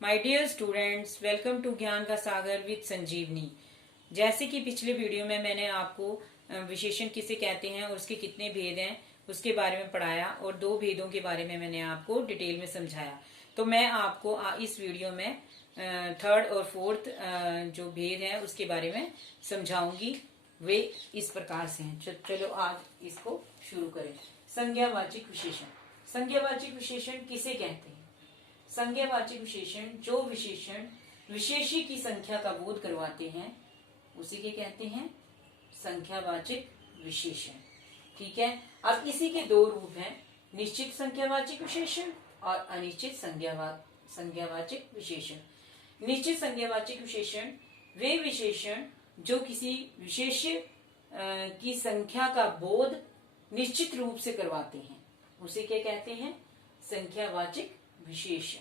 My dear students, welcome to ज्ञान का सागर with संजीवनी। जैसे कि पिछले वीडियो में मैंने आपको विशेषण किसे कहते हैं और उसके कितने भेद हैं उसके बारे में पढ़ाया और दो भेदों के बारे में मैंने आपको डिटेल में समझाया। तो मैं आपको इस वीडियो में थर्ड और फोर्थ जो भेद है उसके बारे में समझाऊंगी। वे इस प्रकार से हैं। चलो आज इसको शुरू करें। संज्ञावाचक विशेषण। संज्ञावाचक विशेषण किसे कहते हैं? संज्ञावाचक विशेषण जो विशेषण विशेष्य की संख्या का बोध करवाते हैं उसी के कहते हैं संख्यावाचक विशेषण। ठीक है। अब इसी के दो रूप हैं, निश्चित संख्यावाचक विशेषण और अनिश्चित संज्ञावाचक विशेषण। निश्चित संज्ञावाचक विशेषण वे विशेषण जो किसी विशेष्य की संख्या का बोध निश्चित रूप से करवाते हैं उसे क्या कहते हैं? संख्यावाचक विशेषण,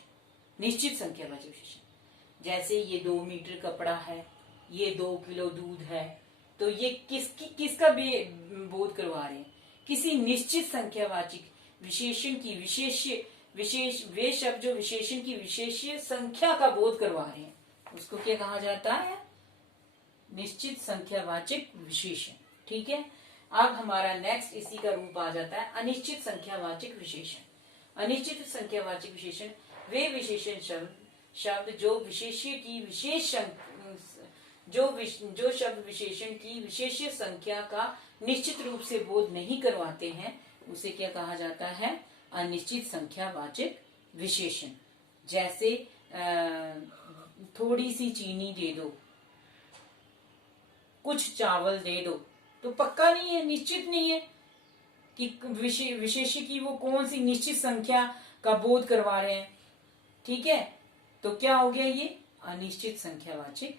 निश्चित संख्यावाचक विशेषण। जैसे ये 2 मीटर कपड़ा है, ये 2 किलो दूध है, तो ये किसका बोध करवा रहे हैं? किसी निश्चित संख्यावाचक विशेषण की विशेष वे शब्द जो विशेषण की विशेष संख्या का बोध करवा रहे हैं उसको क्या कहा जाता है? निश्चित संख्यावाचक विशेषण। ठीक है। अब हमारा नेक्स्ट इसी का रूप आ जाता है अनिश्चित संख्यावाचक विशेषण। अनिश्चित संख्यावाचक विशेषण वे विशेषण शब्द जो विशेष्य की जो शब्द विशेषण की विशेष संख्या का निश्चित रूप से बोध नहीं करवाते हैं उसे क्या कहा जाता है? अनिश्चित संख्यावाचक विशेषण। जैसे थोड़ी सी चीनी दे दो, कुछ चावल दे दो, तो पक्का नहीं है, निश्चित नहीं है कि विशेष्य की वो कौन सी निश्चित संख्या का बोध करवा रहे हैं। ठीक है। तो क्या हो गया? ये अनिश्चित संख्यावाचक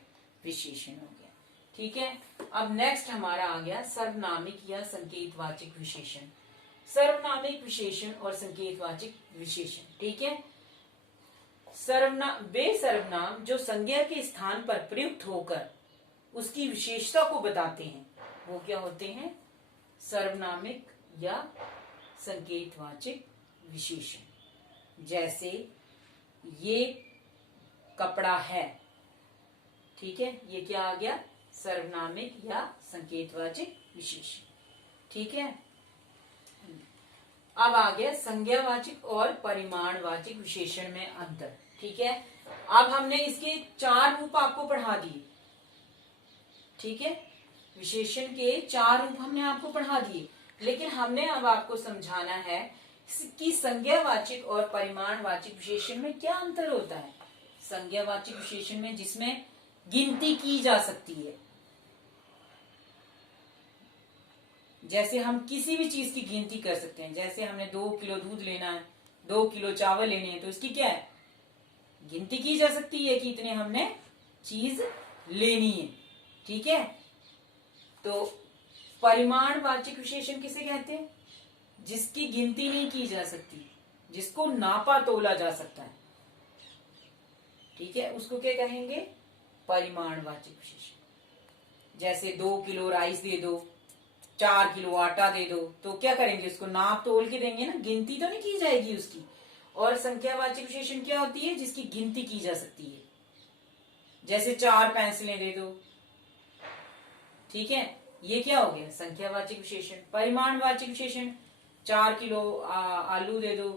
विशेषण हो गया। ठीक है। अब नेक्स्ट हमारा आ गया सर्वनामिक या संकेतवाचक विशेषण। सर्वनामिक विशेषण और संकेतवाचक विशेषण। ठीक है। वे सर्वनाम जो संज्ञा के स्थान पर प्रयुक्त होकर उसकी विशेषता को बताते हैं वो क्या होते हैं? सर्वनामिक या संकेतवाचक विशेषण। जैसे ये कपड़ा है। ठीक है। ये क्या आ गया? सर्वनामिक या संकेतवाचक विशेषण। ठीक है। अब आ गया संज्ञावाचक और परिमाणवाचक विशेषण में अंतर। ठीक है। अब हमने इसके 4 रूप आपको पढ़ा दिए। ठीक है। विशेषण के 4 रूप हमने आपको पढ़ा दिए, लेकिन हमने अब आपको समझाना है कि संज्ञावाचक और परिमाणवाचक विशेषण में क्या अंतर होता है। संज्ञावाचक विशेषण में जिसमें गिनती की जा सकती है, जैसे हम किसी भी चीज की गिनती कर सकते हैं। जैसे हमने 2 किलो दूध लेना है, 2 किलो चावल लेने हैं, तो इसकी क्या है? गिनती की जा सकती है कि इतने हमने चीज लेनी है। ठीक है। तो परिमाणवाचक विशेषण किसे कहते हैं? जिसकी गिनती नहीं की जा सकती, जिसको नापा तोला जा सकता है। ठीक है। उसको क्या कहेंगे? परिमाणवाचक विशेषण। जैसे 2 किलो राइस दे दो, 4 किलो आटा दे दो, तो क्या करेंगे? उसको नाप तोल के देंगे ना, गिनती तो नहीं की जाएगी उसकी। और संख्यावाचक विशेषण क्या होती है? जिसकी गिनती की जा सकती है। जैसे 4 पेंसिलें दे दो। ठीक है। ये क्या हो गया? संख्यावाचक विशेषण। परिमाणवाचक विशेषण 4 किलो आलू दे दो,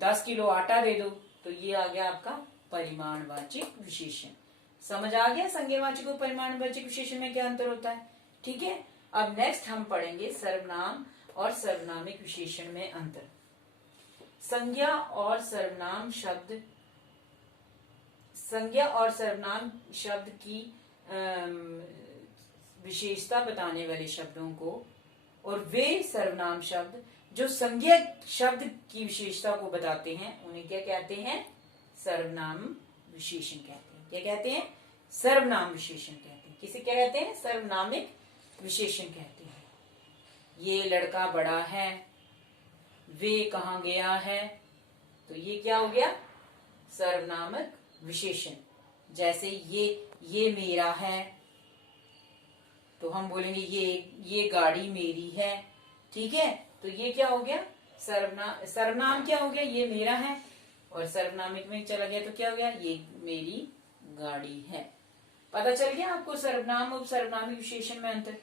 10 किलो आटा दे दो, तो ये आ गया आपका परिमाणवाचक विशेषण। समझ आ गया संज्ञावाचक और परिमाणवाचक विशेषण में क्या अंतर होता है? ठीक है। अब नेक्स्ट हम पढ़ेंगे सर्वनाम और सर्वनामिक विशेषण में अंतर। संज्ञा और सर्वनाम शब्द की विशेषता बताने वाले शब्दों को और वे सर्वनाम शब्द जो संज्ञा शब्द की विशेषता को बताते हैं उन्हें क्या कहते हैं? सर्वनाम विशेषण कहते हैं। क्या कहते हैं? सर्वनाम विशेषण कहते हैं। किसे क्या कहते हैं? सर्वनामिक विशेषण कहते हैं। ये लड़का बड़ा है, वे कहाँ गया है, तो ये क्या हो गया? सर्वनामक विशेषण। जैसे ये मेरा है, तो हम बोलेंगे ये गाड़ी मेरी है। ठीक है। तो ये क्या हो गया? सर्वनाम क्या हो गया, ये मेरा है, और सर्वनामिक में चला गया तो क्या हो गया, ये मेरी गाड़ी है। पता चल गया आपको सर्वनाम और सर्वनामिक विशेषण में अंतर।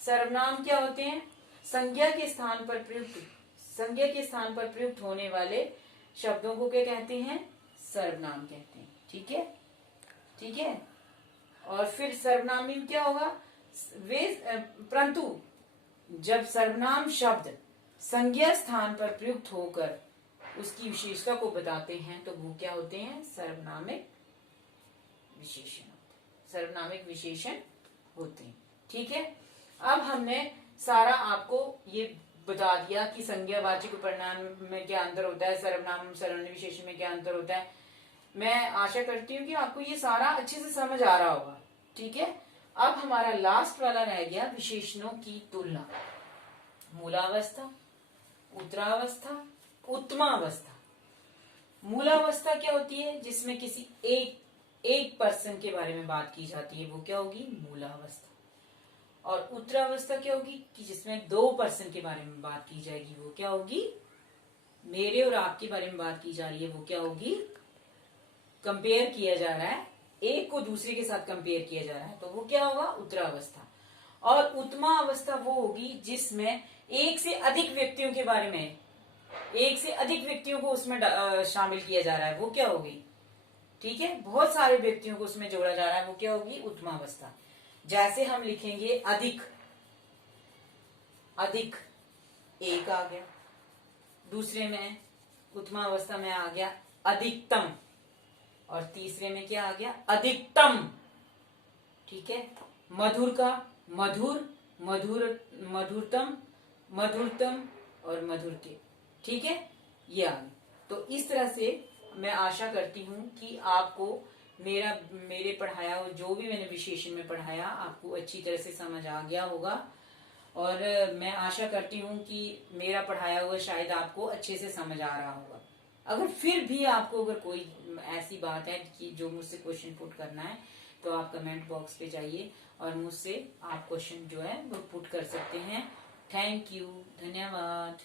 सर्वनाम क्या होते हैं, संज्ञा के स्थान पर प्रयुक्त होने वाले शब्दों को क्या कहते हैं, सर्वनाम कहते हैं। ठीक है, ठीक है। और फिर सर्वनामी में क्या होगा, परंतु जब सर्वनाम शब्द संज्ञा स्थान पर प्रयुक्त होकर उसकी विशेषता को बताते हैं तो वो क्या होते हैं, सर्वनामिक विशेषण होते हैं। ठीक है, अब हमने सारा आपको ये बता दिया कि संज्ञावाचक पढ़नाम में क्या अंतर होता है, सर्वनाम सर्वनाम विशेषण में क्या अंतर होता है। मैं आशा करती हूँ कि आपको ये सारा अच्छे से समझ आ रहा होगा। ठीक है, अब हमारा लास्ट वाला रह गया विशेषणों की तुलना। मूलावस्था, उत्तरावस्था, उत्तमावस्था। मूलावस्था क्या होती है, जिसमें किसी एक पर्सन के बारे में बात की जाती है, वो क्या होगी, मूलावस्था। और उत्तरावस्था क्या होगी, कि जिसमें दो पर्सन के बारे में बात की जाएगी, वो क्या होगी, मेरे और आपके बारे में बात की जा रही है, वो क्या होगी, कंपेयर किया जा रहा है, एक को दूसरे के साथ कंपेयर किया जा रहा है, तो वो क्या होगा, उत्तरावस्था। और उत्तमा अवस्था वो होगी जिसमें एक से अधिक व्यक्तियों के बारे में, एक से अधिक व्यक्तियों को उसमें शामिल किया जा रहा है, वो क्या होगी, ठीक है, बहुत सारे व्यक्तियों को उसमें जोड़ा जा रहा है, वो क्या होगी, उत्तमावस्था। जैसे हम लिखेंगे अधिक, अधिक एक आ गया, दूसरे में उत्तमावस्था में आ गया अधिकतम, और तीसरे में क्या आ गया, अधिकतम। ठीक है, मधुर का मधुर, मधुरतम, मधुरतम और मधुर के। ठीक है, ये आ गई। तो इस तरह से मैं आशा करती हूँ कि आपको मेरे पढ़ाया हुआ जो भी मैंने विशेषण में पढ़ाया आपको अच्छी तरह से समझ आ गया होगा। और मैं आशा करती हूँ कि मेरा पढ़ाया हुआ शायद आपको अच्छे से समझ आ रहा होगा। अगर फिर भी आपको अगर कोई ऐसी बात है कि जो मुझसे क्वेश्चन पुट करना है तो आप कमेंट बॉक्स पे जाइए और मुझसे आप क्वेश्चन जो है वो पुट कर सकते हैं। थैंक यू, धन्यवाद।